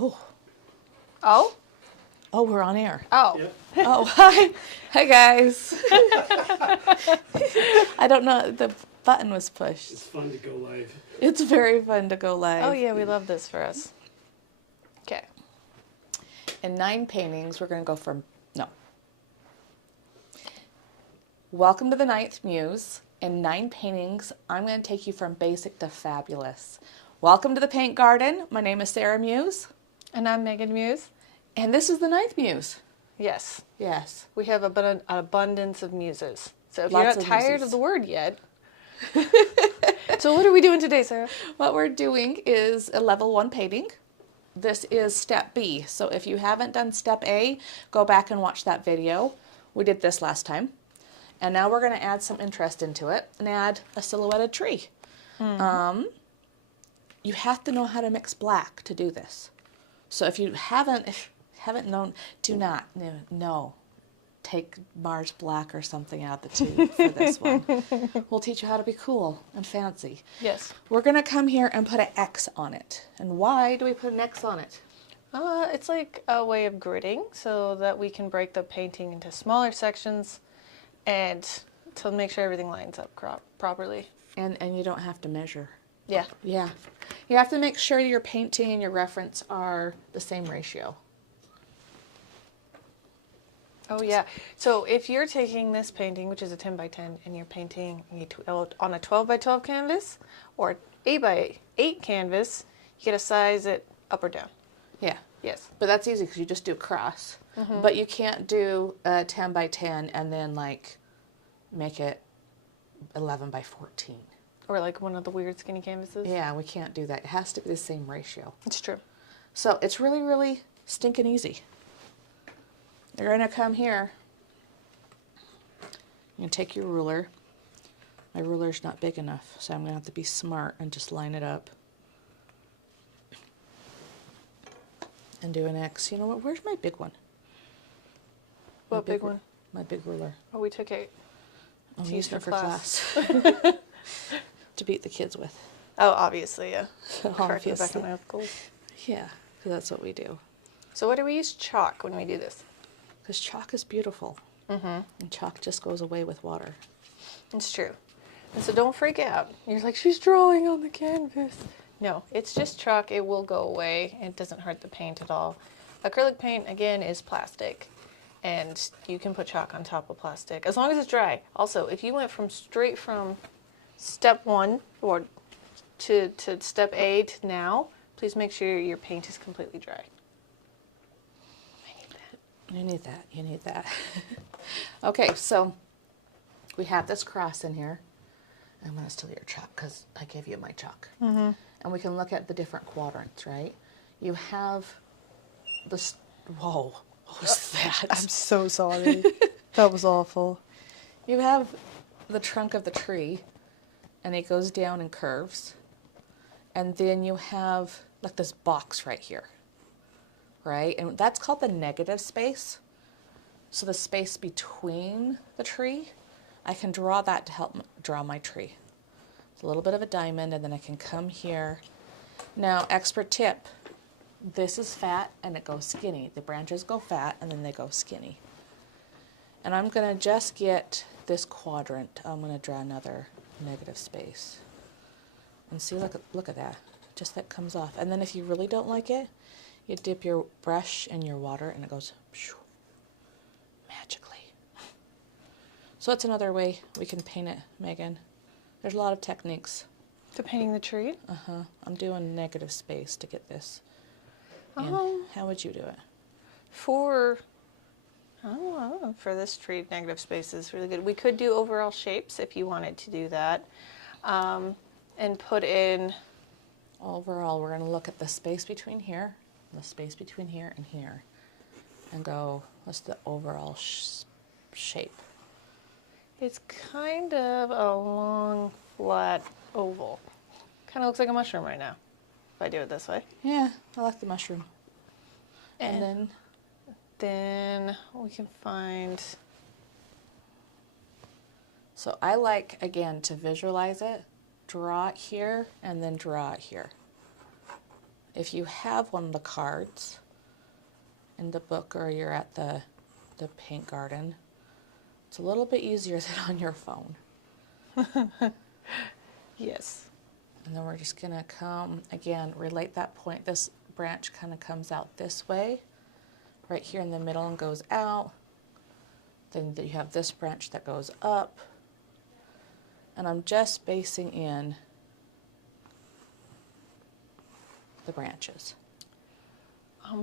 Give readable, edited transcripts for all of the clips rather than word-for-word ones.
Oh. Oh? Oh, we're on air. Oh. Yep. Oh, hi. Hi, guys. I don't know. The button was pushed. It's fun to go live. It's very fun to go live. Oh, yeah, we love this for us. Okay. In 9 paintings, we're going to go from... No. Welcome to the 9th Muse. In 9 paintings, I'm going to take you from basic to fabulous. Welcome to the Paint Garden. My name is Sarah Muse. And I'm Megan Muse. And this is the 9th Muse. Yes. Yes. We have an abundance of muses. So if Lots you're not of tired muses. of the word yet. So what are we doing today, Sarah? What we're doing is a level 1 painting. This is step B. So if you haven't done step A, go back and watch that video. We did this last time. And now we're going to add some interest into it and add a silhouetted tree. You have to know how to mix black to do this. So if you haven't known, do not, no. Take Mars Black or something out of the tube for this one. We'll teach you how to be cool and fancy. Yes. We're going to come here and put an X on it. And why do we put an X on it? It's like a way of gridding so that we can break the painting into smaller sections and to make sure everything lines up properly. And you don't have to measure. Yeah. Yeah. You have to make sure your painting and your reference are the same ratio. Oh, yeah. So if you're taking this painting, which is a 10 by 10, and you're painting on a 12 by 12 canvas or 8 by 8 canvas, you get to size it up or down. Yeah. Yes. But that's easy because you just do cross. But you can't do a 10 by 10 and then like make it 11 by 14. Or like one of the weird skinny canvases. Yeah, we can't do that. It has to be the same ratio. It's true. So it's really, really stinking easy. You're going to come here. You're going to take your ruler. My ruler's not big enough, so I'm going to have to be smart and just line it up. And do an X. You know what? Where's my big one? What big one? My big ruler. Oh, we took it. I'm To using use it for for class. class. To beat the kids with. Oh, obviously, yeah. Correct me if I Obviously. can have goals. Yeah, because that's what we do. So what do we use? Chalk when we do this? Because chalk is beautiful. And chalk just goes away with water. It's true. And so don't freak out. You're like, she's drawing on the canvas. No, it's just chalk. It will go away. It doesn't hurt the paint at all. Acrylic paint, again, is plastic. And you can put chalk on top of plastic as long as it's dry. Also, if you went straight from step 1 or to step A to now, please make sure your paint is completely dry. You need that. You need that. Okay, so we have this cross in here. I'm going to steal your chalk because I gave you my chalk. And we can look at the different quadrants, right? You have this. Whoa, what was that? I'm so sorry. That was awful. You have the trunk of the tree, and it goes down in curves. And then you have like this box right here, right? And that's called the negative space. So the space between the tree, I can draw that to help draw my tree. It's a little bit of a diamond, and then I can come here. Now, expert tip, this is fat and it goes skinny. The branches go fat and then they go skinny. And I'm going to just get this quadrant. I'm going to draw another negative space. And see, look at that. Just that comes off. And then if you really don't like it, you dip your brush in your water and it goes magically. So that's another way we can paint it, Megan. There's a lot of techniques. To painting the tree? I'm doing negative space to get this. How would you do it? For this tree, negative space is really good. We could do overall shapes if you wanted to do that. And put in... Overall, we're going to look at the space between here, the space between here and here, and go, what's the overall shape? It's kind of a long, flat oval. Kind of looks like a mushroom right now, if I do it this way. Yeah, I like the mushroom. And then we can find... So I like, again, to visualize it, draw it here, and then draw it here. if you have one of the cards in the book or you're at the paint garden, it's a little bit easier than on your phone. Yes. And then we're just going to come, again, relate that point. This branch kind of comes out this way, right here in the middle and goes out. Then you have this branch that goes up. And I'm just basing in the branches.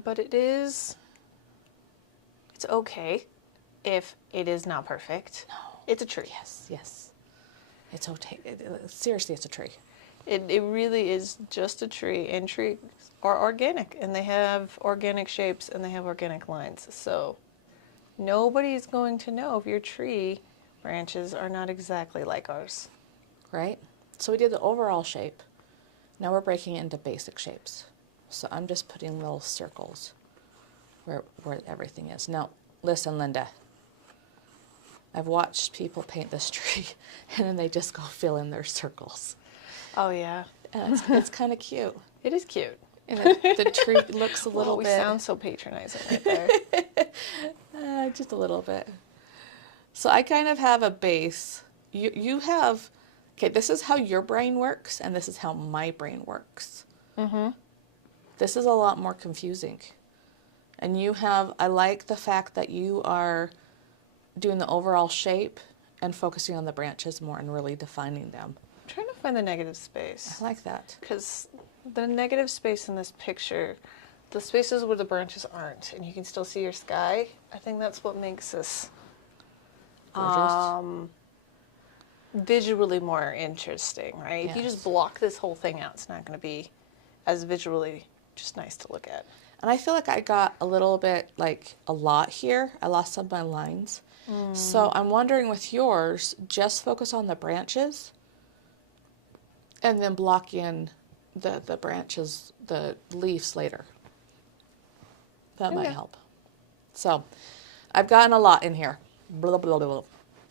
But it's okay if it is not perfect. No. It's a tree. Yes, yes. It's okay. Seriously, it's a tree. It really is just a tree, and trees are organic, and they have organic shapes, and they have organic lines. So nobody's going to know if your tree branches are not exactly like ours. Right? So we did the overall shape. Now we're breaking it into basic shapes. So I'm just putting little circles where everything is. Now, listen, Linda. I've watched people paint this tree, and then they just go fill in their circles. Oh, yeah. And it's kind of cute. It is cute. And the tree looks a little bit... We sound so patronizing right there. Just a little bit. So I kind of have a base. You have... Okay, this is how your brain works, and this is how my brain works. Mm-hmm. This is a lot more confusing. And you have... I like the fact that you are doing the overall shape and focusing on the branches more and really defining them. I'm trying to find the negative space. I like that. Because the negative space in this picture, the spaces where the branches aren't, and you can still see your sky, I think that's what makes this visually more interesting, right? If you just block this whole thing out, it's not going to be as visually just nice to look at. And I feel like I got a little bit, like, a lot here. I lost some of my lines. So I'm wondering with yours, just focus on the branches and then block in the branches, the leaves later. That might help. So I've gotten a lot in here. Blah, blah, blah, blah.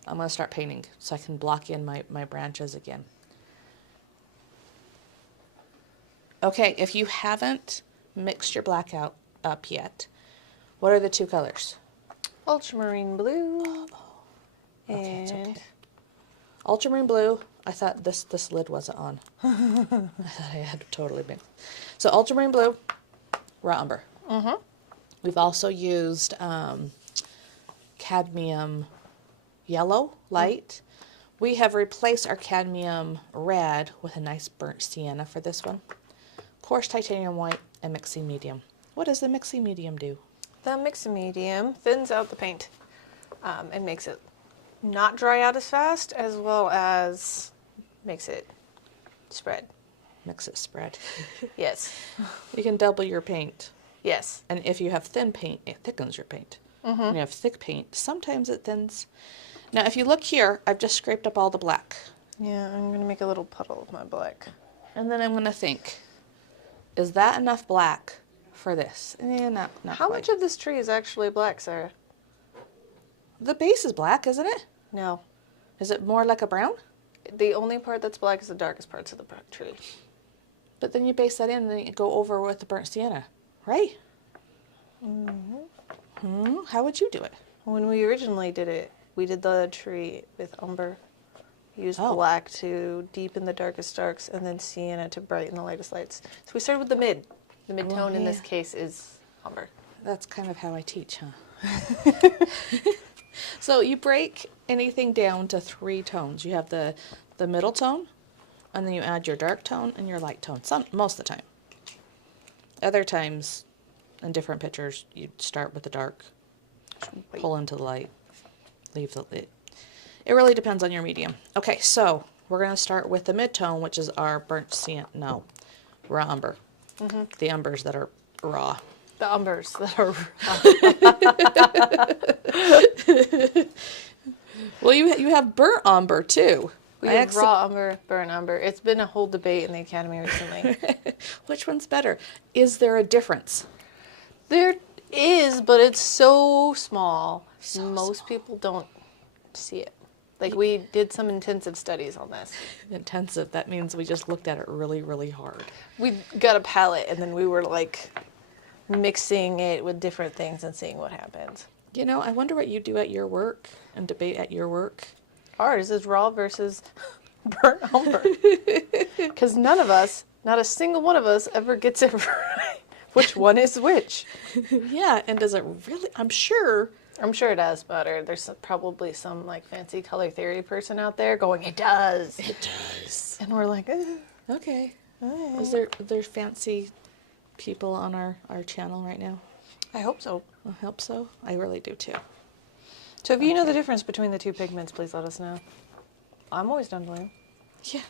I'm going to start painting so I can block in my branches again. Okay, if you haven't mixed your black up yet, what are the two colors? Ultramarine blue. Okay, it's And okay. Ultramarine blue. I thought this lid wasn't on. I thought I had totally been. So ultramarine blue, raw umber. Mm-hmm. We've also used cadmium yellow light. We have replaced our cadmium red with a nice burnt sienna for this one. Coarse titanium white and mixing medium. What does the mixing medium do? the mixing medium thins out the paint and makes it not dry out as fast, as well as makes it spread. Makes it spread. Yes. You can double your paint. Yes. And if you have thin paint, it thickens your paint. Mm-hmm. When you have thick paint, sometimes it thins. Now, if you look here, I've just scraped up all the black. Yeah, I'm going to make a little puddle of my black. And then I'm going to think, is that enough black for this? Not How quite. much of this tree is actually black, Sarah? The base is black, isn't it? No. Is it more like a brown? The only part that's black is the darkest parts of the tree. But then you base that in and then you go over with the burnt sienna, right? Mm-hmm. How would you do it? When we originally did it, we did the tree with umber. Used Oh. black to deepen the darkest darks, and then sienna to brighten the lightest lights. So we started with the mid. The mid-tone in this case is umber. That's kind of how I teach, huh? So you break anything down to 3 tones. You have the middle tone, and then you add your dark tone and your light tone. Most of the time. Other times, in different pictures, you start with the dark, pull into the light, leave the light. It really depends on your medium. Okay, so we're going to start with the mid-tone, which is our burnt sienna. No, raw umber. Mm-hmm. The umbers that are raw. The umbers that are Well, you have burnt umber too. we have raw umber, burnt umber. It's been a whole debate in the academy recently. Which one's better? Is there a difference? There is, but it's so small. Most people don't see it. Like, we did some intensive studies on this. Intensive. That means we just looked at it really, really hard. We got a palette, and then we were, like, mixing it with different things and seeing what happens. You know, I wonder what you do at your work and debate at your work. Ours is raw versus burnt umber. Because none of us, not a single one of us, ever gets it right. Which one is which? Yeah, and does it really? I'm sure it does better. There's probably some, like, fancy color theory person out there going, it does. it does. And we're like, Okay. eh. Is there fancy people on our channel right now? I hope so. I hope so. I really do too. So if you know the difference between the two pigments, please let us know. I'm always down to learn. Yeah.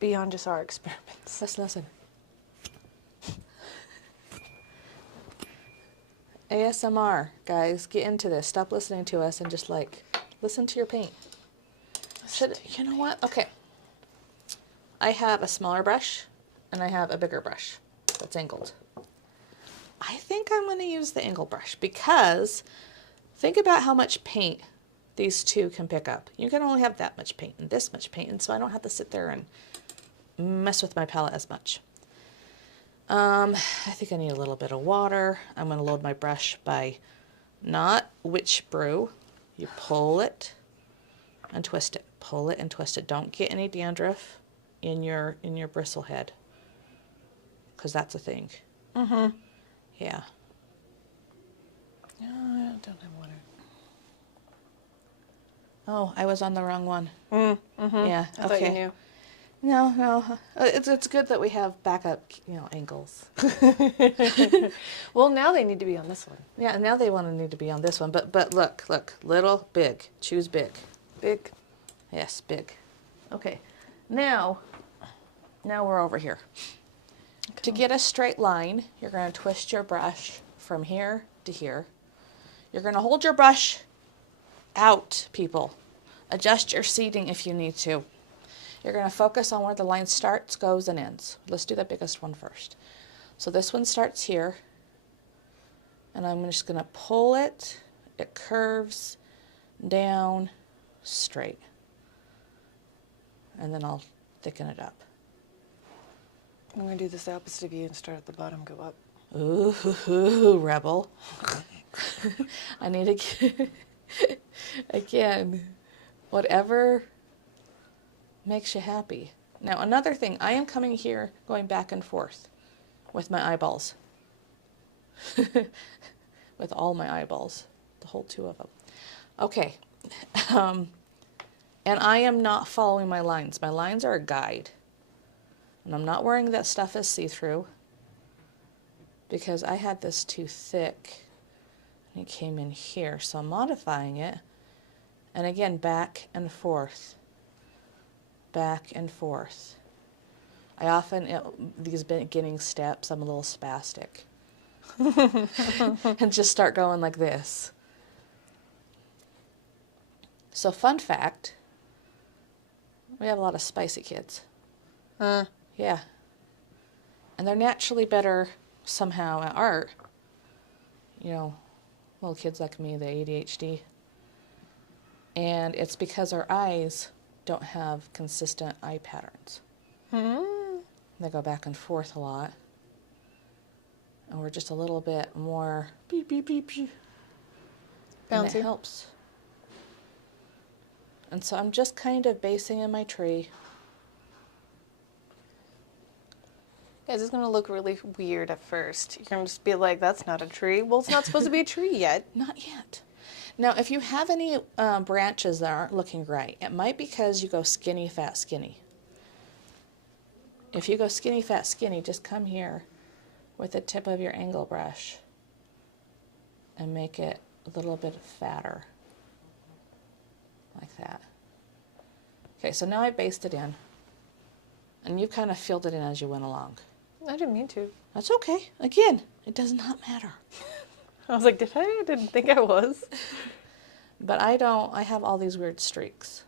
Beyond just our experiments. Let's listen. ASMR, guys, get into this. Stop listening to us and just like listen to your paint. You know what? Okay. I have a smaller brush and I have a bigger brush that's angled. I think I'm going to use the angle brush because think about how much paint these two can pick up. You can only have that much paint and this much paint, and so I don't have to sit there and mess with my palette as much. I think I need a little bit of water. I'm going to load my brush by not witch brew. You pull it and twist it. Pull it and twist it. Don't get any dandruff in your bristle head, because that's a thing. Mm-hmm. Yeah. No, I don't have water. Oh, I was on the wrong one. Mm-hmm. Yeah. I thought you knew. No. It's good that we have backup, angles. Well, now they need to be on this one. Yeah, now they need to be on this one. But look, little, big. Choose big. Big. Yes, big. Okay. Now we're over here. Okay. To get a straight line, you're going to twist your brush from here to here. You're going to hold your brush out, people. Adjust your seating if you need to. You're going to focus on where the line starts, goes, and ends. Let's do the biggest one first. So this one starts here, and I'm just going to pull it. It curves down straight. And then I'll thicken it up. I'm going to do this opposite of you and start at the bottom, go up. Ooh, rebel. I need to, again, whatever makes you happy. Now, another thing, I am coming here, going back and forth with my eyeballs. With all my eyeballs, the whole two of them. Okay. And I am not following my lines. My lines are a guide. And I'm not worrying that stuff is see-through, because I had this too thick and it came in here. So I'm modifying it. And again, back and forth. Back and forth. I often, these beginning steps, I'm a little spastic. And just start going like this. So fun fact, we have a lot of spicy kids. Yeah. And they're naturally better somehow at art. Little kids like me, the ADHD. And it's because our eyes don't have consistent eye patterns. They go back and forth a lot. And we're just a little bit more beep, beep, beep, beep. And it helps. And so I'm just kind of basing in my tree. Guys, it's going to look really weird at first. You're going to just be like, that's not a tree. Well, it's not supposed to be a tree yet. Not yet. Now, if you have any branches that aren't looking right, it might be because you go skinny, fat, skinny. If you go skinny, fat, skinny, just come here with the tip of your angle brush and make it a little bit fatter. Like that. Okay, so now I based it in. And you kind of filled it in as you went along. I didn't mean to. That's okay. Again, it does not matter. I was like, did I? I didn't think I was. But I have all these weird streaks.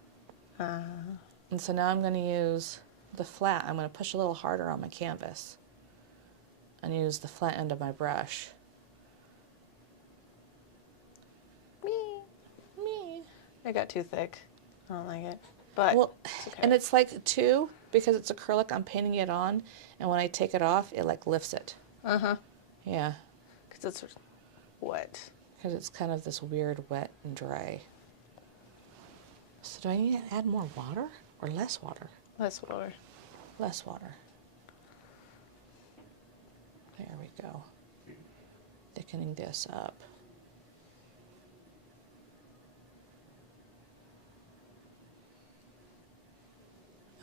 And so now I'm going to use the flat. I'm going to push a little harder on my canvas and use the flat end of my brush. Me. I got too thick. I don't like it. But Well, it's okay. and it's like too, because it's acrylic, I'm painting it on, and when I take it off, it like lifts it. Uh-huh. Yeah, Because it's wet. because it's kind of this weird wet and dry. So do I need to add more water or less water? Less water. Less water. There we go. Thickening this up.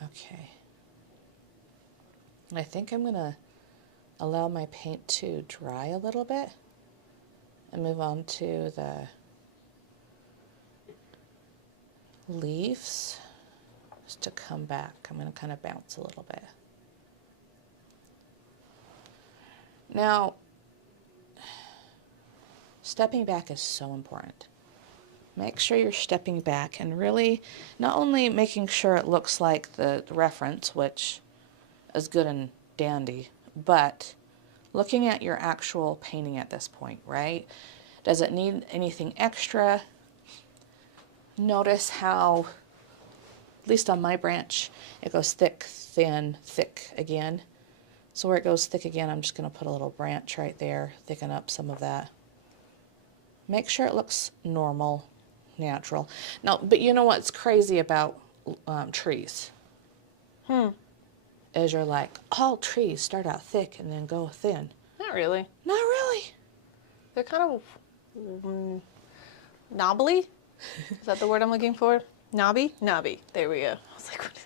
Okay. And I think I'm going to allow my paint to dry a little bit and move on to the leaves just to come back. I'm going to kind of bounce a little bit. Now, stepping back is so important. Make sure you're stepping back and really not only making sure it looks like the reference, which is good and dandy, but looking at your actual painting at this point, right? Does it need anything extra? Notice how, at least on my branch, it goes thick, thin, thick again. So where it goes thick again, I'm just going to put a little branch right there, thicken up some of that. Make sure it looks normal, natural. Now, but you know what's crazy about trees? Is you're like, all trees start out thick and then go thin. Not really. Not really. They're kind of knobbly. Is that the word I'm looking for? Knobby? Knobby. There we go. I was like, what?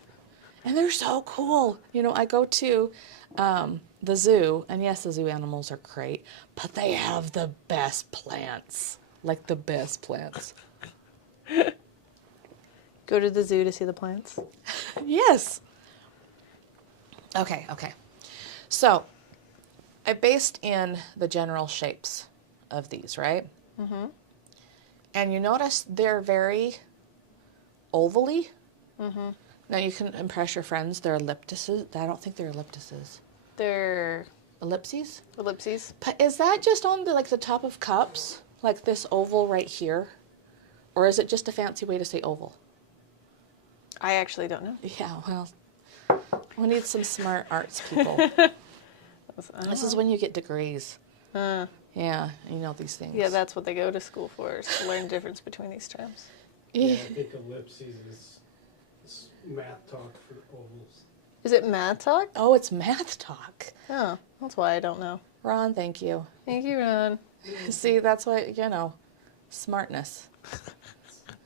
And they're so cool. You know, I go to the zoo, and yes, the zoo animals are great, but they have the best plants. Like the best plants. Go to the zoo to see the plants? Yes. Okay. So, I based in the general shapes of these, right? Mm-hmm. And you notice they're very ovally. Mm-hmm. Now you can impress your friends. They're elliptices. I don't think they're elliptices. They're Ellipses? ellipses. But is that just on the the top of cups? Like this oval right here? Or is it just a fancy way to say oval? I actually don't know. Yeah, well, we need some smart arts people. This is when you get degrees. Yeah, you know these things. Yeah, that's what they go to school for, is to learn the difference between these terms. Yeah, I think ellipses is math talk for ovals. Is it math talk? Oh, it's math talk. Oh, that's why I don't know. Ron, thank you. Thank you, Ron. See, that's why, you know, smartness.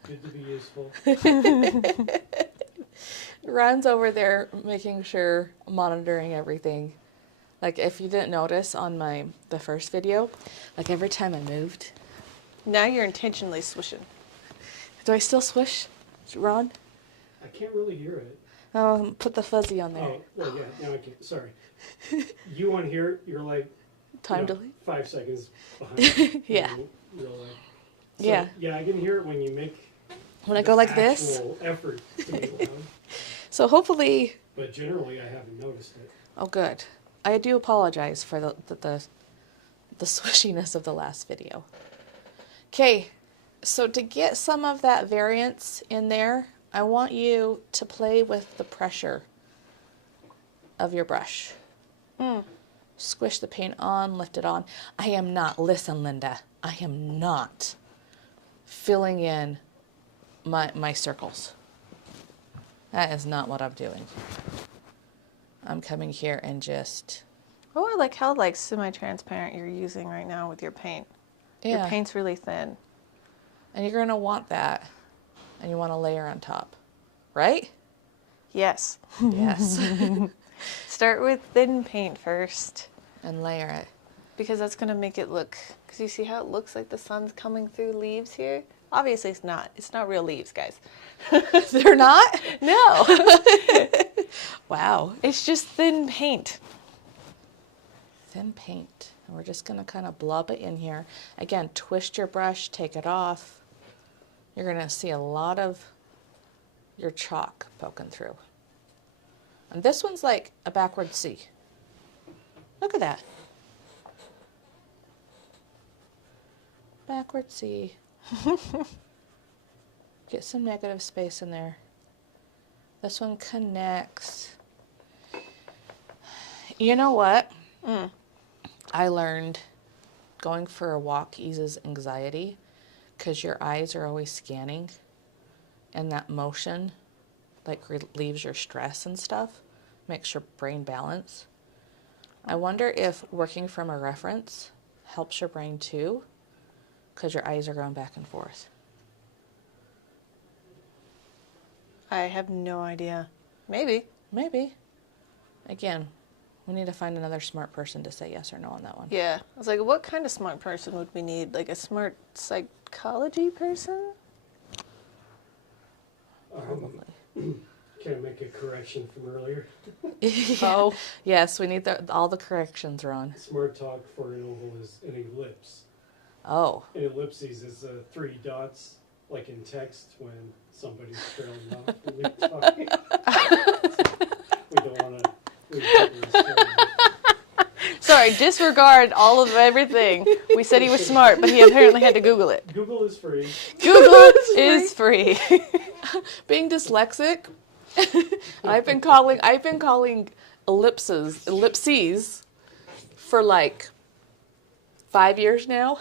Good to be useful. Ron's over there making sure, monitoring everything. Like, if you didn't notice on the first video, like every time I moved. Now you're intentionally swishing. Do I still swish, Ron? I can't really hear it. Oh, put the fuzzy on there. Oh, well, yeah, now I can. Sorry. You on here, you're like, Time you know, delay? 5 seconds behind. Yeah. Real life. So, Yeah. Yeah, I can hear it when you make When I go like this. actual effort to be loud. So hopefully, But generally, I haven't noticed it. oh good. I do apologize for the swishiness of the last video. Okay, so to get some of that variance in there, I want you to play with the pressure of your brush. Squish the paint on, lift it on. I am not, listen Linda, I am not filling in my circles. That is not what I'm doing. I'm coming here and just... Oh, I like how semi-transparent you're using right now with your paint. Yeah. Your paint's really thin. And you're going to want that. And you want to layer on top. Right? Yes. Yes. Start with thin paint first, And layer it. because that's going to make it look, because you see how it looks like the sun's coming through leaves here? Obviously it's not. It's not real leaves, guys. They're not? No. Wow. It's just thin paint. Thin paint. And we're just going to kind of blob it in here. Again, twist your brush, take it off. You're going to see a lot of your chalk poking through. And this one's like a backward C. Look at that. Backward C. Get some negative space in there. This one connects. You know what? I learned going for a walk eases anxiety because your eyes are always scanning, and that motion like relieves your stress and stuff, makes your brain balance. I wonder if working from a reference helps your brain too, because your eyes are going back and forth. I have no idea. Maybe. Maybe. Again, we need to find another smart person to say yes or no on that one. Yeah. I was like, what kind of smart person would we need? Like a smart psychology person? Can I make a correction from earlier? Oh. Yes, we need all the corrections, Ron. Smart talk for an oval is an ellipse. Oh. An ellipses is 3 dots, like in text when somebody's trailing off when they're talking. We don't want to leave people astray. Sorry, disregard all of everything. We said he was smart, but he apparently had to Google it. Google is free. Google is free. Being dyslexic, I've been calling ellipses for like 5 years now.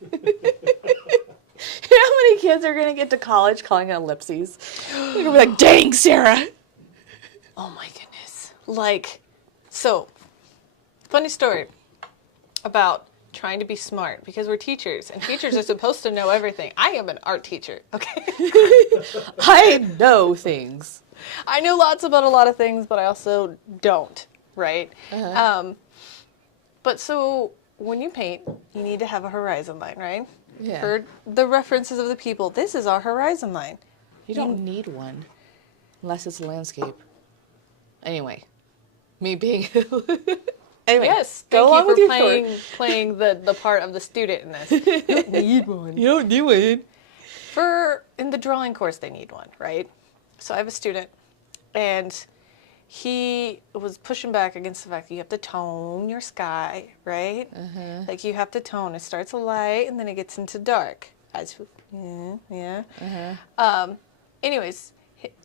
You know how many kids are gonna get to college calling it ellipses? They're gonna be like, "Dang, Sarah!" Oh my goodness. Like, so, funny story about trying to be smart, because we're teachers, and teachers are supposed to know everything. I am an art teacher, okay? I know things. I know lots about a lot of things, but I also don't, right? But so, when you paint, you need to have a horizon line, right? Yeah. For the references of the people, this is our horizon line. You don't need one, unless it's a landscape. Anyway, me being... Anyway, Yes, go thank on you with for your playing the part of the student in this. You don't need one. You don't need one. In the drawing course, they need one, right? So I have a student, and he was pushing back against the fact that you have to tone your sky, right? Like you have to tone. It starts light, and then it gets into dark. Anyways,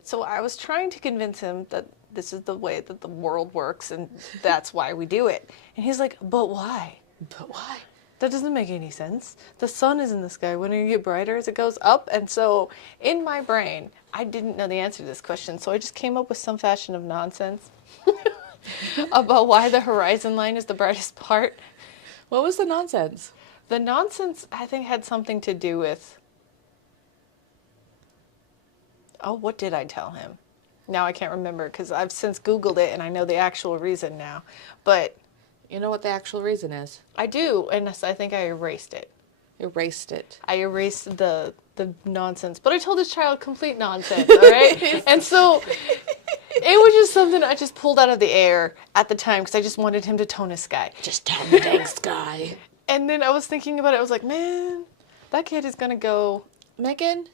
so I was trying to convince him that this is the way that the world works, and that's why we do it. And he's like, but why? But why? That doesn't make any sense. The sun is in the sky. When it gets brighter as it goes up? And so in my brain, I didn't know the answer to this question, so I just came up with some fashion of nonsense about why the horizon line is the brightest part. What was the nonsense? The nonsense, I think, had something to do with... Oh, what did I tell him? Now I can't remember, because I've since Googled it, and I know the actual reason now. But... You know what the actual reason is? I do, and I think I erased it. Erased it. I erased the nonsense, but I told this child complete nonsense, all right? And so it was just something I just pulled out of the air at the time, because I just wanted him to tone his sky. Just tone the dang sky. And then I was thinking about it. I was like, man, that kid is going to go... Megan,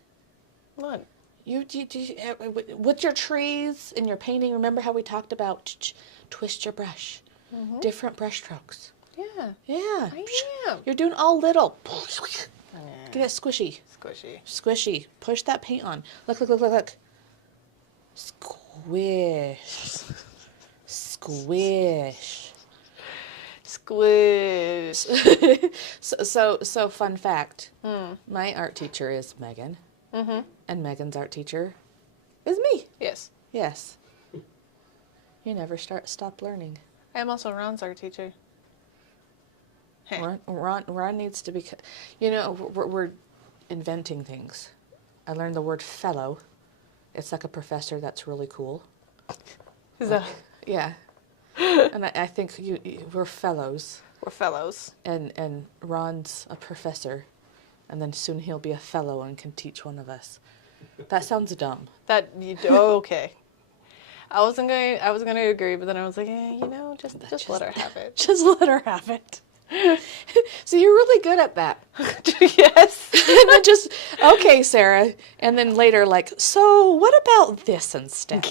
What? you with your trees and your painting, remember how we talked about twist your brush? Different brush strokes. Yeah, Yeah. I am. You're doing all little. Get it squishy. Squishy. Squishy. Push that paint on. Look. Squish. Squish. Squish. So fun fact. My art teacher is Megan. And Megan's art teacher is me. Yes. Yes. You never stop learning. I am also Ron's art teacher. Hey. Ron needs to be... You know, we're inventing things. I learned the word fellow. It's like a professor that's really cool. Is that... Yeah. And I think we're fellows. We're fellows. And Ron's a professor. And then soon he'll be a fellow and can teach one of us. That sounds dumb. Okay. I was gonna agree, but then I was like, just let her have it. Just let her have it. So you're really good at that. Yes. And then just, okay, Sarah. And then later, like, so what about this instead?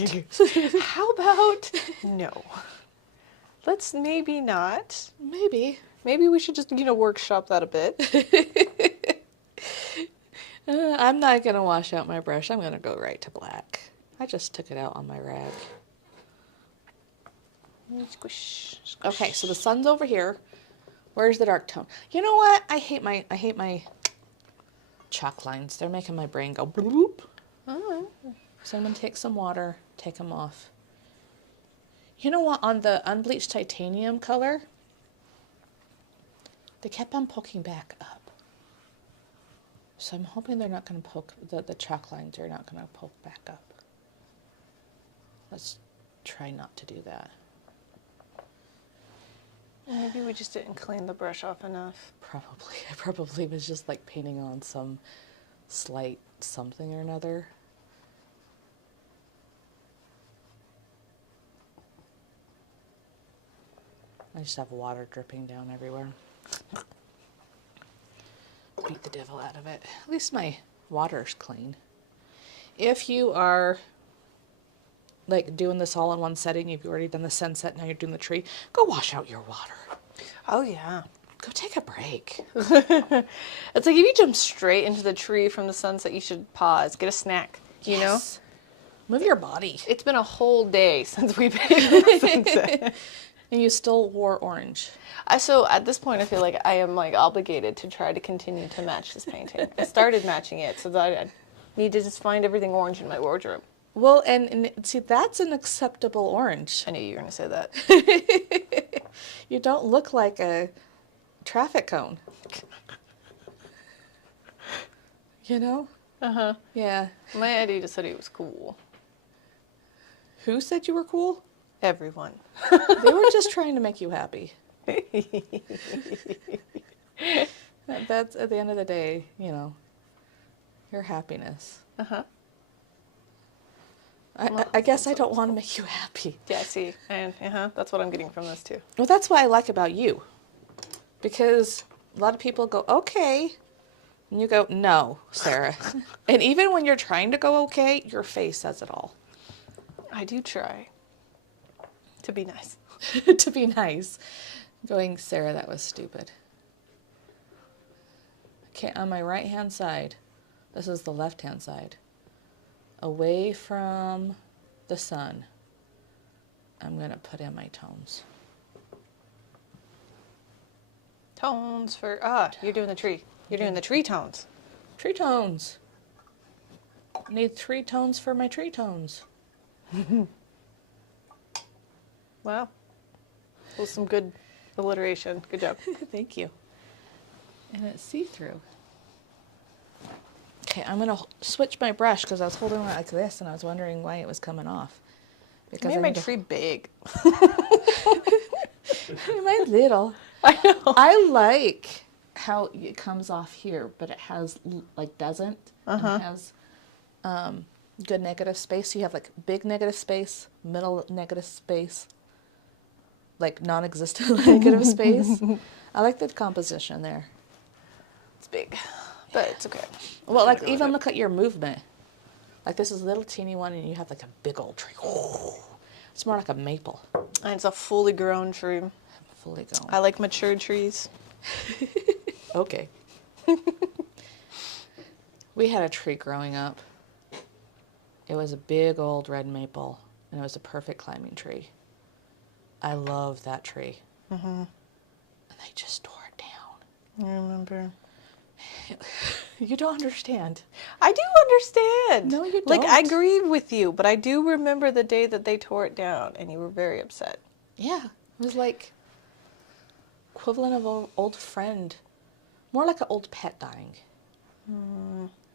How about no? Let's maybe not. Maybe. Maybe we should just, workshop that a bit. I'm not going to wash out my brush. I'm going to go right to black. I just took it out on my rag. Squish, squish. Okay, so the sun's over here. Where's the dark tone? You know what? I hate my chalk lines. They're making my brain go bloop. Oh. So I'm going to take some water, take them off. You know what? On the unbleached titanium color, they kept on poking back up. So I'm hoping they're not going to poke, the chalk lines are not going to poke back up. Let's try not to do that. Maybe we just didn't clean the brush off enough. Probably. I probably was just like painting on some slight something or another. I just have water dripping down everywhere. Beat the devil out of it. At least my water's clean. If you are like doing this all in one setting, you've already done the sunset, now you're doing the tree, go wash out your water. Oh, yeah. Go take a break. It's like if you jump straight into the tree from the sunset, you should pause, get a snack, you know? Yes. Move your body. It's been a whole day since we painted the sunset. And you still wore orange. So at this point, I feel like I am like obligated to try to continue to match this painting. I started matching it, so that I need to just find everything orange in my wardrobe. Well, and see, that's an acceptable orange. I knew you were going to say that. You don't look like a traffic cone. You know? Uh-huh. Yeah. My Eddie just said he was cool. Who said you were cool? Everyone. They were just trying to make you happy. That's, at the end of the day, you know, your happiness. Uh-huh. I guess I don't want to make you happy. Yeah, see, and that's what I'm getting from this too. Well, that's what I like about you. Because a lot of people go, okay. And you go, no, Sarah. And even when you're trying to go okay, your face says it all. I do try to be nice. To be nice. Going, Sarah, that was stupid. Okay, on my right-hand side, this is the left-hand side, away from the sun, I'm going to put in my tones. Tones for, you're doing the tree. You're doing the tree tones. Tree tones. I need 3 tones for my tree tones. Wow. That was some good alliteration. Good job. Thank you. And it's see-through. Okay, I'm going to switch my brush because I was holding it like this and I was wondering why it was coming off. You made my tree big. Mine's little. I know. I like how it comes off here, but it has, like, doesn't. And it has good negative space. So you have, like, big negative space, middle negative space, like, non-existent negative space. I like the composition there. It's big, but it's okay. Well, like, even look at your movement. Like, this is a little teeny one, and you have, like, a big old tree. It's more like a maple. And it's a fully grown tree. Fully grown. I like mature trees. Okay. We had a tree growing up. It was a big old red maple, and it was a perfect climbing tree. I loved that tree. Mm-hmm. And they just tore it down. I remember. You don't understand. I do understand. No, you Like, don't. I grieve with you, but I do remember the day that they tore it down, and you were very upset. Yeah. It was like equivalent of an old friend. More like an old pet dying.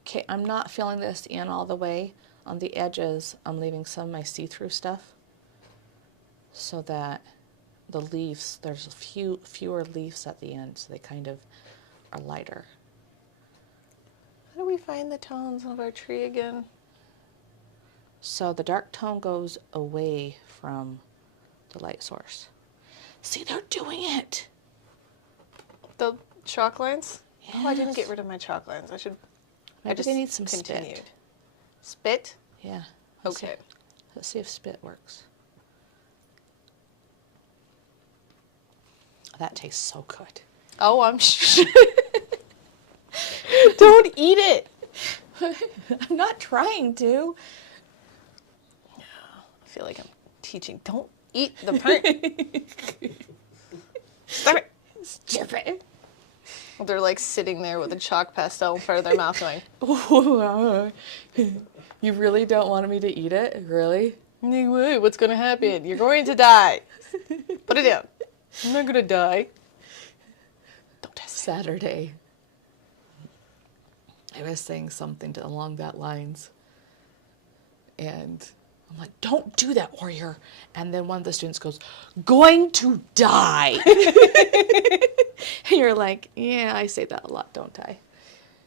Okay, I'm not filling this in all the way. On the edges, I'm leaving some of my see-through stuff so that the leaves, there's fewer leaves at the end, so they kind of are lighter. How do we find the tones of our tree again? So the dark tone goes away from the light source. See, they're doing it. The chalk lines? Yes. Oh, I didn't get rid of my chalk lines. Maybe they need some continued. spit. Spit? Yeah. Okay. Let's see if spit works. That tastes so good. Oh, I'm sure. Don't eat it. I'm not trying to. I feel like I'm teaching. Don't eat the paint. Stop it. Stop it. Well, they're like sitting there with a chalk pastel in front of their mouth going, You really don't want me to eat it? Really? "No way, what's going to happen? You're going to die. Put it down. I'm not going to die." Don't test me. Saturday, I was saying something along that lines, and I'm like, "Don't do that, Warrior." And then one of the students goes, "Going to die." And you're like, "Yeah, I say that a lot, don't I?"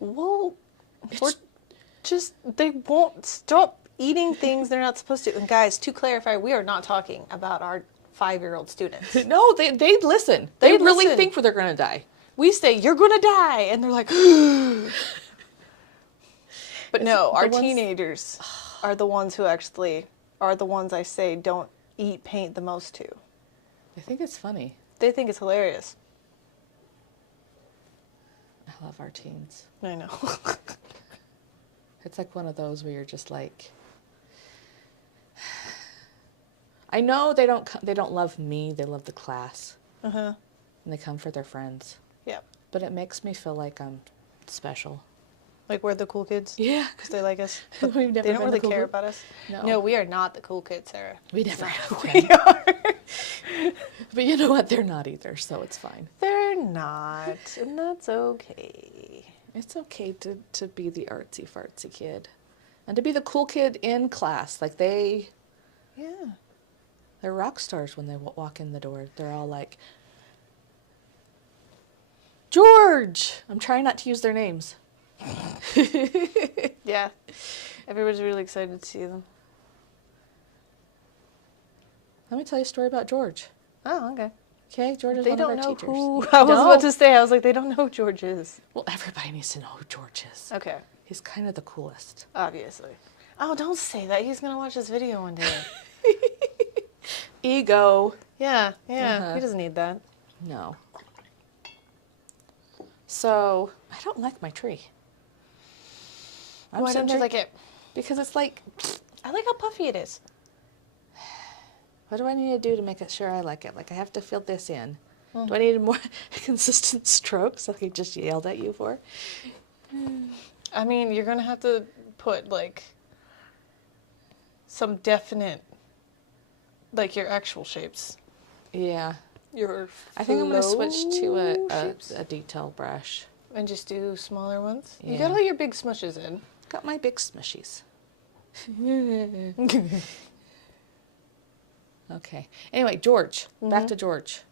Well, they won't stop eating things they're not supposed to. And guys, to clarify, we are not talking about our 5-year-old students. No, they listen. They really think they're going to die. We say, "You're going to die." And they're like, but no, our teenagers are the ones who actually are the ones I say don't eat paint the most to. I think it's funny. They think it's hilarious. I love our teens. I know. It's like one of those where you're just like, I know they don't love me. They love the class. Uh-huh. And they come for their friends. Yep. But it makes me feel like I'm special. Like we're the cool kids? Yeah. Because they like us. We've never They don't been really the cool care group. about us. No. No, we are not the cool kids, Sarah. We never have We been. are. But you know what? They're not either, so it's fine. They're not. And that's okay. It's okay to be the artsy fartsy kid. And to be the cool kid in class. Like they're rock stars when they walk in the door. They're all like, "George!" I'm trying not to use their names. Yeah. Everybody's really excited to see them. Let me tell you a story about George. Oh, okay. Okay, George is They one of don't our know teachers. who. I was about to say, I was like, they don't know who George is. Well, everybody needs to know who George is. Okay. He's kind of the coolest. Obviously. Oh, don't say that. He's going to watch this video one day. Ego. Yeah. Uh-huh. He doesn't need that. No. So, I don't like my tree. Why don't you like it? Because it's like, I like how puffy it is. what do I need to do to make sure I like it? Like, I have to fill this in. Do I need more consistent strokes like I just yelled at you for? I mean, you're going to have to put, like, some definite, like, your actual shapes. Yeah. Your I think I'm going to switch to shapes. a detail brush. And just do smaller ones? You Yeah. got all your big smushes in. Got my big smushies. Okay. Anyway, George. Back to George.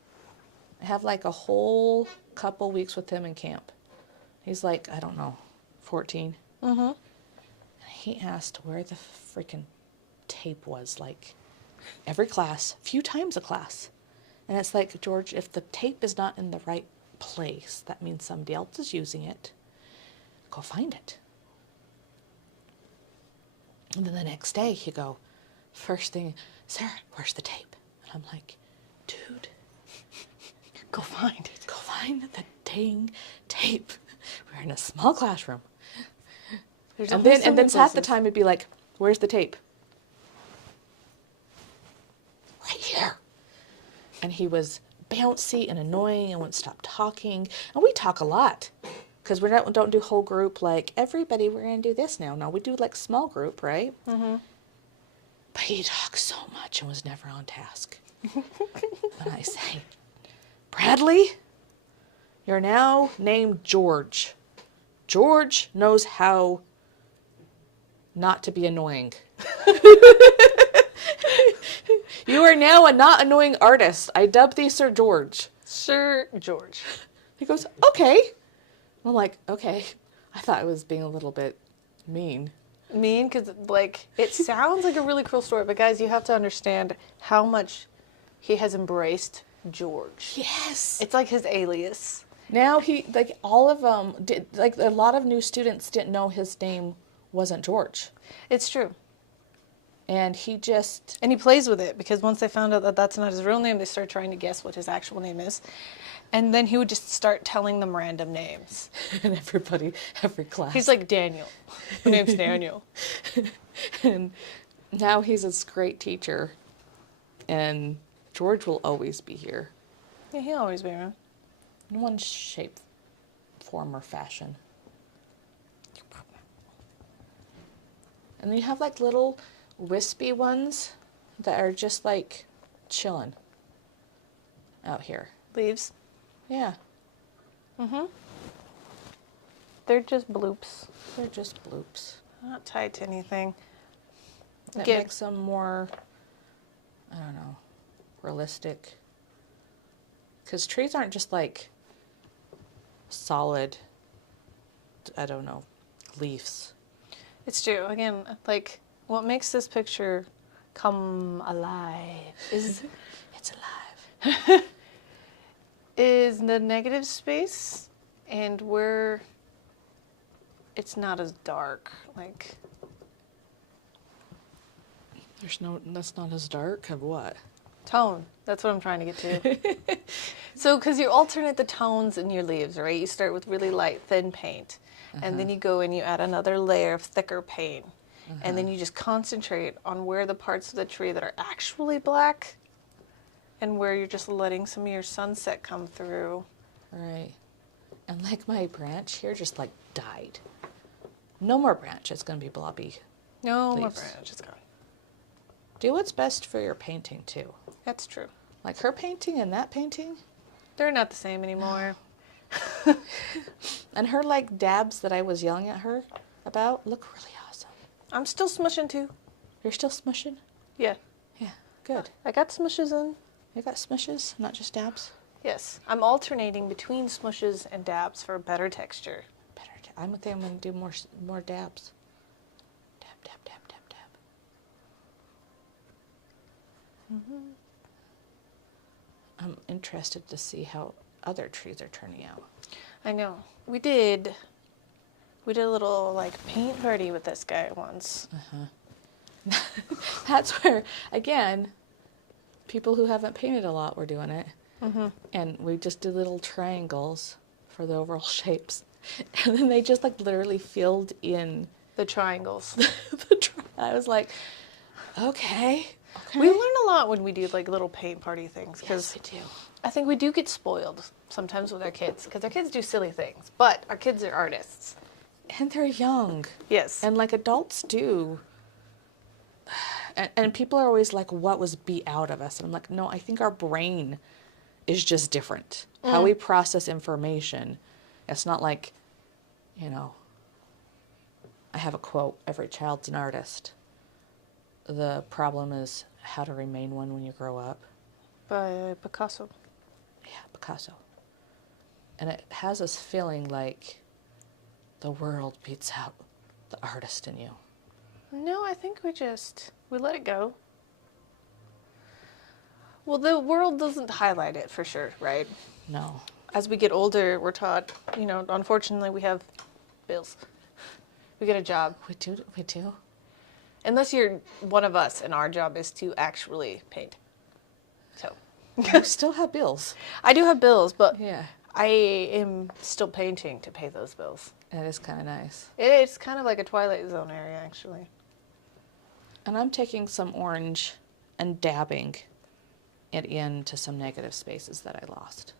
I have like a whole couple weeks with him in camp. He's like, I don't know, 14. Mm-hmm. He asked where the freaking tape was, like every class, a few times a class. And it's like, George, if the tape is not in the right place, that means somebody else is using it. Go find it. And then the next day, you go, first thing, "Sarah, where's the tape?" And I'm like, dude, Go find it. go find the dang tape. We're in a small classroom. There's And only then so many half the places. time it'd be like, "Where's the tape?" Right here. And he was bouncy and annoying and wouldn't stop talking. And we talk a lot. Because we don't do whole group like, everybody, we're going to do this now. No, we do like small group, right? Mm-hmm. But he talked so much and was never on task. And I say, "Bradley, you're now named George. George knows how not to be annoying. You are now a not annoying artist. I dub thee Sir George." Sir George. He goes, "Okay." I'm like, okay. I thought I was being a little bit mean. Mean, because, like, it sounds like a really cruel story, but guys, you have to understand how much he has embraced George. Yes. It's like his alias. Now he, like, all of them, did, like, a lot of new students didn't know his name wasn't George. It's true. And he just, And he plays with it, because once they found out that that's not his real name, they start trying to guess what his actual name is. And then he would just start telling them random names. And every class. He's like, Daniel. My name's Daniel. And now he's this great teacher. And George will always be here. Yeah, he'll always be around. In one shape, form, or fashion. And then you have like little wispy ones that are just like chilling out here. Leaves. Yeah, They're just bloops. they're just bloops. Not tied to anything. That Get- makes them more, I don't know, realistic. Because trees aren't just like solid, I don't know, leaves. It's true. Again, like, what makes this picture come alive is It's alive. is the negative space and where it's not as dark. Like, That's not as dark of what? tone. That's what I'm trying to get to. So, because you alternate the tones in your leaves, right? You start with really light, thin paint. And then you go and you add another layer of thicker paint. And then you just concentrate on where the parts of the tree that are actually black and where you're just letting some of your sunset come through. Right. And like my branch here just like died. No more branch, it's going to be blobby. No, my Leaves. branch is gone. Do what's best for your painting too. That's true. Like her painting and that painting, They're not the same anymore. and her like dabs that I was yelling at her about look really awesome. I'm still smushing too. You're still smushing? Yeah. Yeah, good. I got smushes in. You got smushes, not just dabs? Yes. I'm alternating between smushes and dabs for better texture. Better. I think I'm going to do more dabs. Dab, dab, dab, dab, dab. I'm interested to see how other trees are turning out. I know. We did a little like paint party with this guy once. That's where, again, people who haven't painted a lot were doing it. And we just did little triangles for the overall shapes. And then they just like literally filled in The triangles. I was like, okay. We learn a lot when we do like little paint party things because Yes, we do. I think we do get spoiled sometimes with our kids because our kids do silly things, but our kids are artists. And they're young. Yes. And like adults do. And people are always like, what was beat out of us? And I'm like, no, I think our brain is just different. How we process information. It's not like, I have a quote, every child's an artist. The problem is how to remain one when you grow up. By Picasso. Yeah, Picasso. And it has us feeling like the world beats out the artist in you. No, I think we let it go. Well, the world doesn't highlight it for sure, right? No. As we get older, we're taught, unfortunately we have bills. We get a job. We do. Unless you're one of us and our job is to actually paint. So, We still have bills. I do have bills, but Yeah. I am still painting to pay those bills. That is kind of nice. It's kind of like a Twilight Zone area, actually. And I'm taking some orange and dabbing it into some negative spaces that I lost.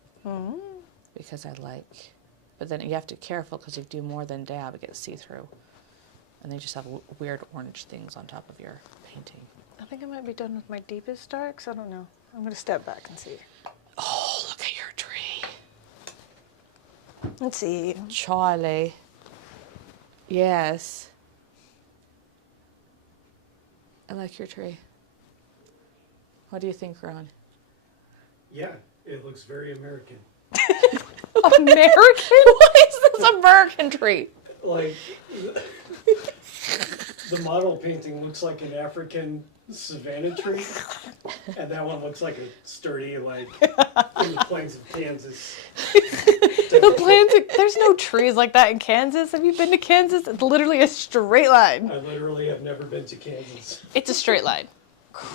Because I like, but then you have to be careful because if you do more than dab, it gets see-through. And they just have weird orange things on top of your painting. I think I might be done with my deepest darks. I don't know. I'm going to step back and see. Oh, look at your tree. Let's see. Charlie. Yes. I like your tree. What do you think, Ron? Yeah, it looks very American. American? What is this American tree? Like, the model painting looks like an African savanna tree, and that one looks like a sturdy, like, in the plains of Kansas. The plants, there's no trees like that in Kansas. Have you been to Kansas? It's literally a straight line. I literally have never been to Kansas. It's a straight line.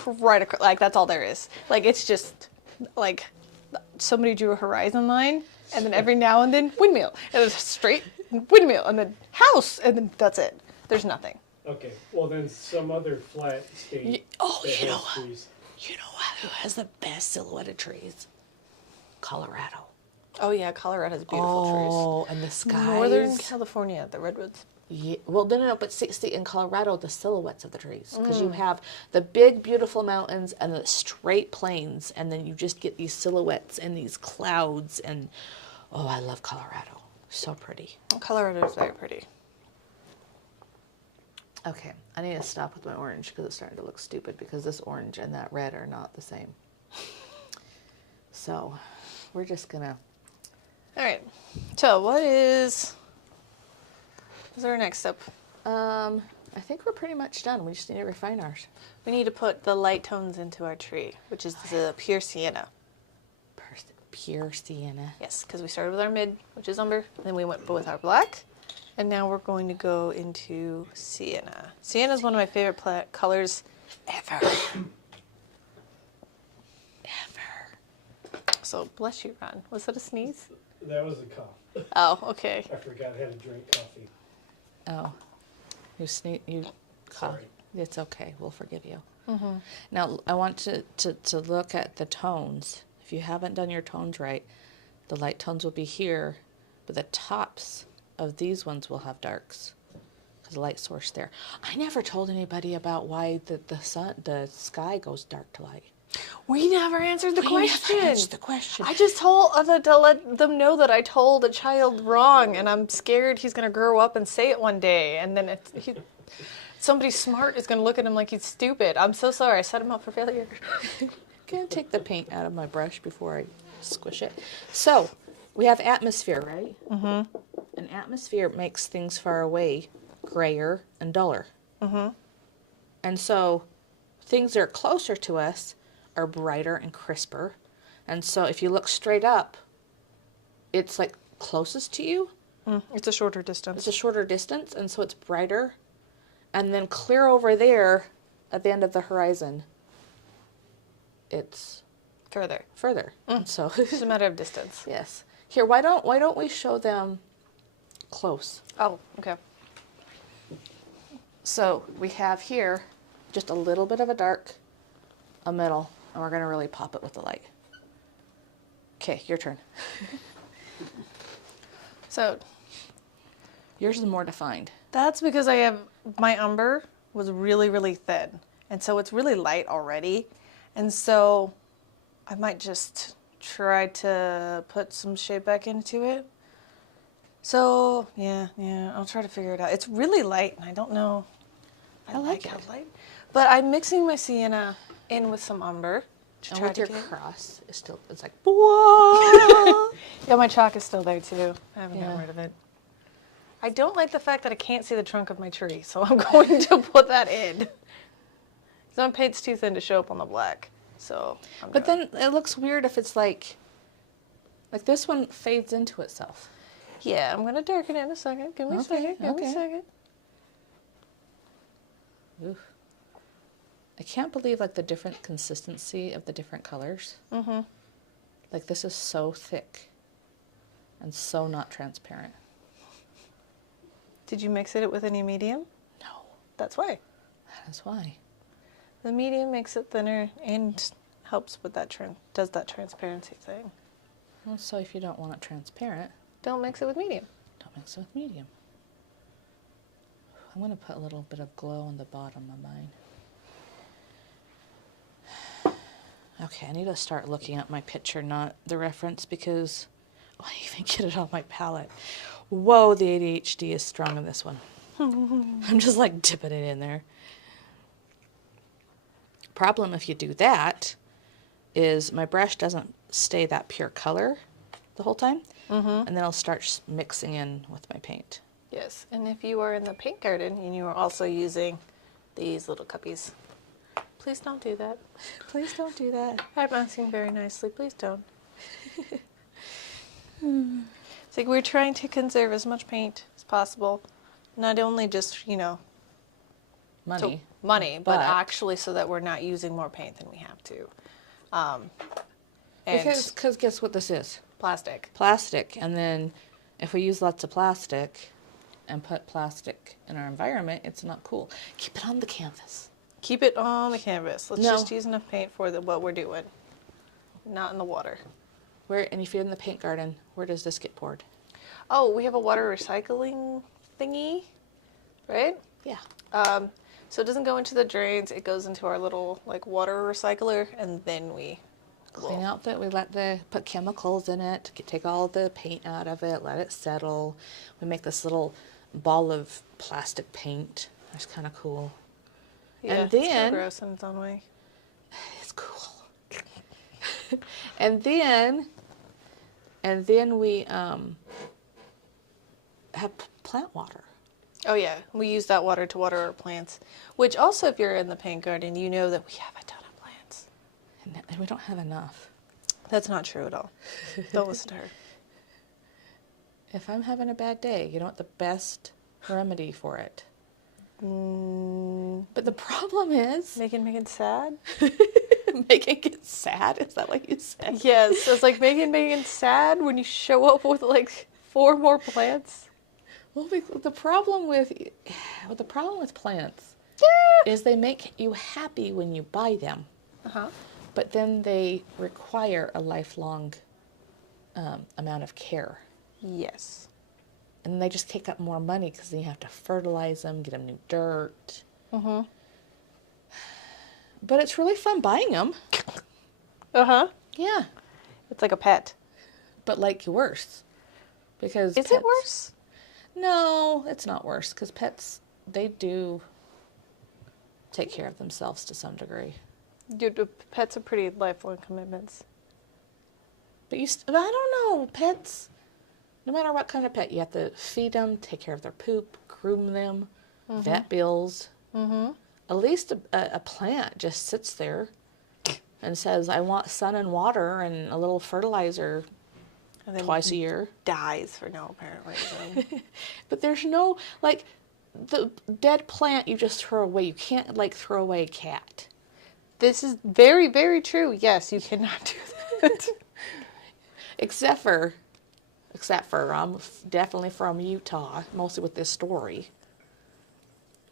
Right across, like, that's all there is. Like, it's just, like, somebody drew a horizon line, and then every now and then windmill, and then straight windmill, and then house, and then that's it. There's nothing. Okay, well then some other flat state. that you know has what? trees. You know what? Who has the best silhouetted trees? Colorado. Oh yeah, Colorado has beautiful Oh, and the trees. skies. Northern California, the redwoods. Yeah, well, no, but see, in Colorado, the silhouettes of the trees, because you have the big, beautiful mountains and the straight plains, and then you just get these silhouettes and these clouds, and oh, I love Colorado. So pretty. Colorado is very pretty. Okay, I need to stop with my orange because it's starting to look stupid because this orange and that red are not the same. So, we're just gonna. All right. So what is our next step? I think we're pretty much done. We just need to refine ours. We need to put the light tones into our tree, which is the pure sienna. Pure sienna. Yes, because we started with our mid, which is umber, and then we went with our black, and now we're going to go into sienna. Sienna is one of my favorite colors ever. So bless you, Ron. Was that a sneeze? That was a cough. Oh, okay. I forgot how to drink coffee. Oh, you cough. Sorry. It's okay. We'll forgive you. Now, I want to look at the tones. If you haven't done your tones right, the light tones will be here, but the tops of these ones will have darks because the light source there. I never told anybody about why the sky goes dark to light. We never answered the question. Never answered the question. I just told to let them know that I told a child wrong, and I'm scared he's going to grow up and say it one day, and then somebody smart is going to look at him like he's stupid. I'm so sorry. I set him up for failure. I'm going to take the paint out of my brush before I squish it. So, we have atmosphere, right? Mm-hmm. An atmosphere makes things far away grayer and duller. Mm-hmm. And so, things that are closer to us are brighter and crisper. And so, if you look straight up, it's like closest to you. It's a shorter distance. It's a shorter distance, and so it's brighter. And then clear over there at the end of the horizon, it's Further. And so It's just a matter of distance. yes. Here, why don't we show them close? Oh, okay. So we have here just a little bit of a dark, a middle, and we're going to really pop it with the light. Okay, your turn. So Yours is more defined. that's because my umber was really, really thin. And so it's really light already. And so I might just try to put some shade back into it. So, yeah, I'll try to figure it out. It's really light, and I don't know. I like how it. light. But I'm mixing my sienna in with some umber to And try with to your get... cross, it's like, whoa! Yeah, my chalk is still there, too. I haven't gotten Yeah. rid of it. I don't like the fact that I can't see the trunk of my tree, so I'm going to put that in. Some paint's too thin to show up on the black, so I'm But doing then it looks weird if it's like this one fades into itself. yeah, I'm gonna darken it in a second. Give me a second. Give me a second. Oof. I can't believe like the different consistency of the different colors. Mm-hmm. Like this is so thick and so not transparent. Did you mix it with any medium? No, That's why. that is why. The medium makes it thinner and helps with that does that transparency thing. Well, so if you don't want it transparent, Don't mix it with medium. don't mix it with medium. I'm going to put a little bit of glow on the bottom of mine. Okay, I need to start looking at my picture, not the reference, because I even get it on my palette. Whoa, the ADHD is strong in this one. I'm just like dipping it in there. Problem if you do that is my brush doesn't stay that pure color the whole time, and then I'll start mixing in with my paint. Yes, and if you are in the paint garden and you are also using these little cuppies, please don't do that. Please don't do that. I'm asking very nicely. Please don't. It's like we're trying to conserve as much paint as possible. Not only just, Money. money, but But- actually so that we're not using more paint than we have to. And Because guess what this is? plastic. Plastic. And then if we use lots of plastic and put plastic in our environment, it's not cool. Keep it on the canvas. Keep it on the canvas. Let's No. just use enough paint for what we're doing. Not in the water. And if you're in the paint garden, where does this get poured? Oh, we have a water recycling thingy, right? Yeah. So it doesn't go into the drains. It goes into our little like water recycler, and then we Clean out put chemicals in it, take all the paint out of it, let it settle. We make this little ball of plastic paint. It's kind of cool. Yeah, And it's kind then- of gross in its own way. It's cool. and then we have plant water. Oh yeah, we use that water to water our plants. Which also, if you're in the paint garden, you know that we have a ton of plants. And we don't have enough. That's not true at all. Don't listen to her. If I'm having a bad day, you know what the best remedy for it? But the problem is Making sad? making it sad. Is that what you said? Yes, it's like making sad when you show up with like 4 more plants. Well, the problem with plants is they make you happy when you buy them, Uh-huh. but then they require a lifelong amount of care. Yes. And they just take up more money because then you have to fertilize them, get them new dirt. Uh-huh. But it's really fun buying them. Uh-huh. Yeah. It's like a pet. But like worse. Because Is it worse? No, it's not worse because pets, they do take care of themselves to some degree. Dude, pets are pretty lifelong commitments. But I don't know, pets, no matter what kind of pet, you have to feed them, take care of their poop, groom them, vet bills. Mm-hmm. At least a plant just sits there and says, I want sun and water and a little fertilizer And then twice a year. dies for no apparent reason. But there's no, like, the dead plant you just throw away. You can't, like, throw away a cat. This is very, very true. Yes, you cannot do that. Except for I'm definitely from Utah, mostly with this story.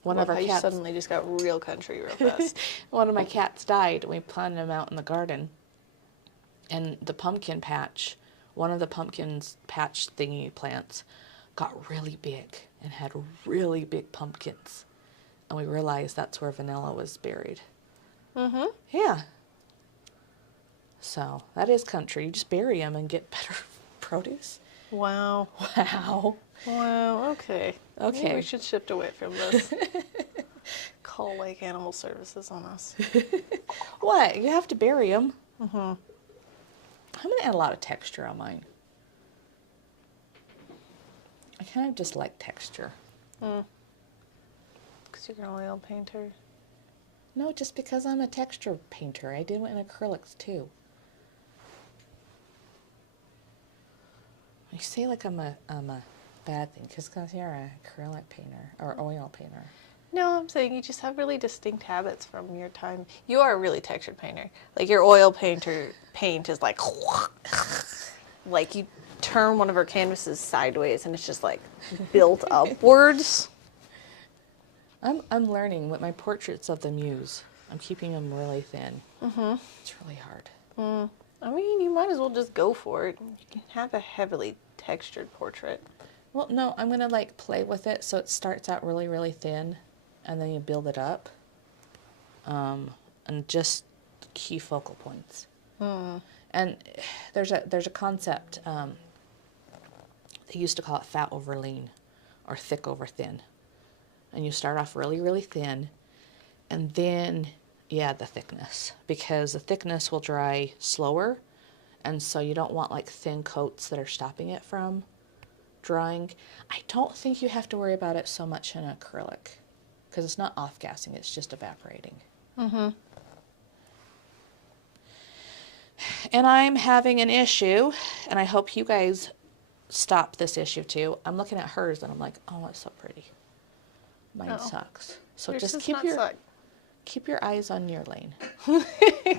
One of our You cats, suddenly just got real country real fast. one of my cats died, and we planted him out in the garden. And the pumpkin patch, one of the pumpkins patch thingy plants, got really big and had really big pumpkins. And we realized that's where Vanilla was buried. Mm-hmm. Yeah. So that is country. You just bury them and get better produce. Wow. Wow. Wow, okay. Okay. Maybe we should shift away from this. Call like animal services on us. What? You have to bury them. Mm-hmm. I'm going to add a lot of texture on mine. I kind of just like texture. Because you're an oil painter. No, just because I'm a texture painter. I do it in acrylics too. You say like I'm a bad thing because you're an acrylic painter or oil painter. No, I'm saying you just have really distinct habits from your time. You are a really textured painter. Like your oil paint is like you turn one of our canvases sideways and it's just like built upwards. I'm learning with my portraits of the Muse. I'm keeping them really thin. Mm-hmm. It's really hard. I mean, you might as well just go for it. You can have a heavily textured portrait. Well, no, I'm going to like play with it so it starts out really, really thin and then you build it up. And just key focal points. And there's a concept, they used to call it fat over lean or thick over thin. And you start off really, really thin and then you add the thickness because the thickness will dry slower. And so you don't want like thin coats that are stopping it from drying. I don't think you have to worry about it so much in acrylic because it's not off-gassing, it's just evaporating. Mm-hmm. And I'm having an issue, and I hope you guys stop this issue too. I'm looking at hers and I'm like, oh, it's so pretty. Mine sucks. So Yours just does keep not your... suck. Keep your eyes on your lane.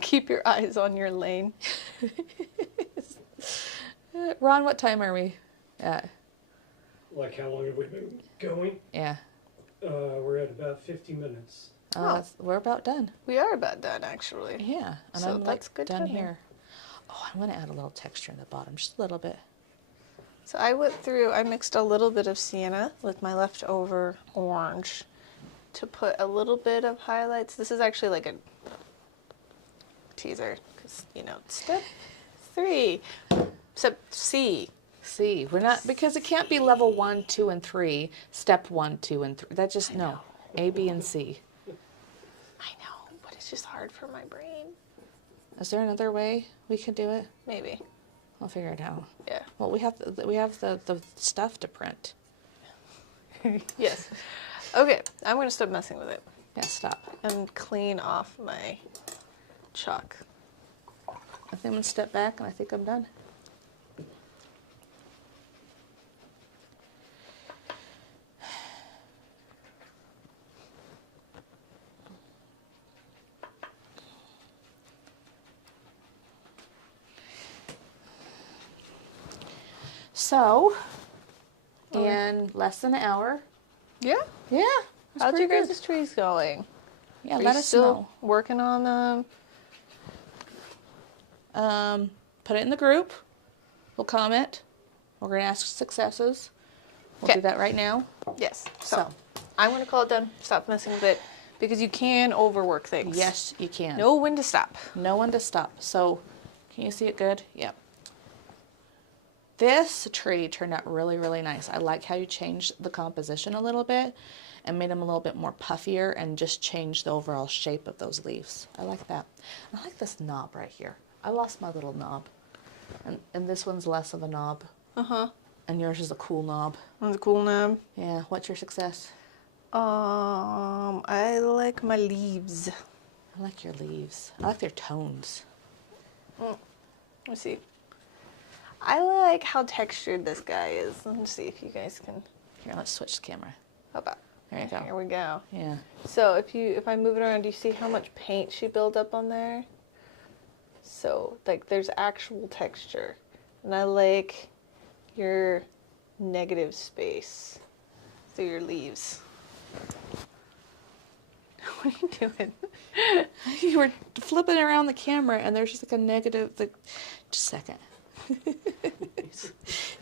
Keep your eyes on your lane. Ron, what time are we at? Like, how long have we been going? Yeah. We're at about 50 minutes. We're about done. We are about done, actually. Yeah. And So I'm that's good done timing. here. Oh, I'm going to add a little texture in the bottom, just a little bit. So I mixed a little bit of sienna with my leftover orange to put a little bit of highlights. This is actually like a teaser, because, step 3, step C. C. We're not, because it can't be level 1, 2, and 3, step 1, 2, and 3. That just, no. A, B, and C. I know, but it's just hard for my brain. Is there another way we could do it? Maybe. I'll figure it out. Yeah. Well, we have the stuff to print. Yes. Okay, I'm going to stop messing with it Yeah, stop. and clean off my chalk. I think I'm going to step back, and I think I'm done. So, in less than an hour. Yeah? Yeah. How's your guys' trees going? Yeah, Are let you us still know. working on them? Put it in the group. We'll comment. We're going to ask successes. We'll Okay. do that right now. Yes. So, I'm going to call it done. Stop messing with it because you can overwork things. yes, you can. Know when to stop. No one to stop. So, can you see it good? Yep. This tree turned out really, really nice. I like how you changed the composition a little bit and made them a little bit more puffier and just changed the overall shape of those leaves. I like that. I like this knob right here. I lost my little knob. And this one's less of a knob. Uh-huh. And yours is a cool knob. That's cool now. Yeah. What's your success? I like my leaves. I like your leaves. I like their tones. Let's see. I like how textured this guy is. Let's see if you guys can. Here, let's switch the camera. How about? There you go. Here we go. Yeah. So if I move it around, do you see how much paint she built up on there? So like there's actual texture, and I like your negative space through your leaves. What are you doing? You were flipping around the camera and there's just like a negative, just a second.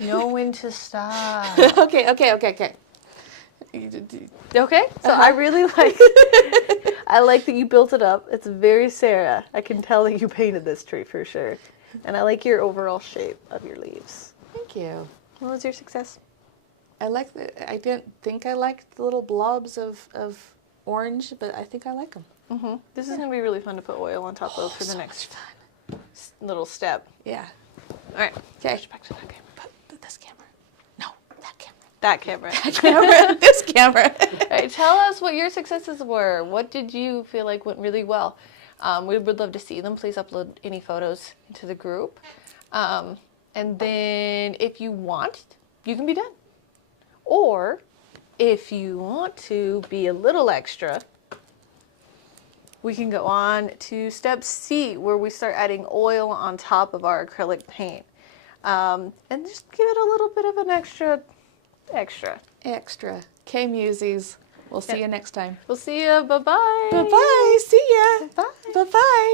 Know when to stop. Okay. Okay, so I really like. I like that you built it up. It's very Sarah. I can tell that you painted this tree for sure, and I like your overall shape of your leaves. Thank you. What was your success? I didn't think I liked the little blobs of orange, but I think I like them. Mm-hmm. This is gonna be really fun to put oil on top of for the so next much fun. little step. Yeah. All right, Okay. back to that camera. Put this camera. No, that camera. That camera. That camera. This camera. All right, tell us what your successes were. What did you feel like went really well? We would love to see them. Please upload any photos into the group. And then if you want, you can be done. Or if you want to be a little extra, we can go on to step C, where we start adding oil on top of our acrylic paint. And just give it a little bit of an extra. Extra. Okay, Musies. We'll see you next time. We'll see you. Bye-bye. Bye-bye. See ya. Bye. Bye-bye.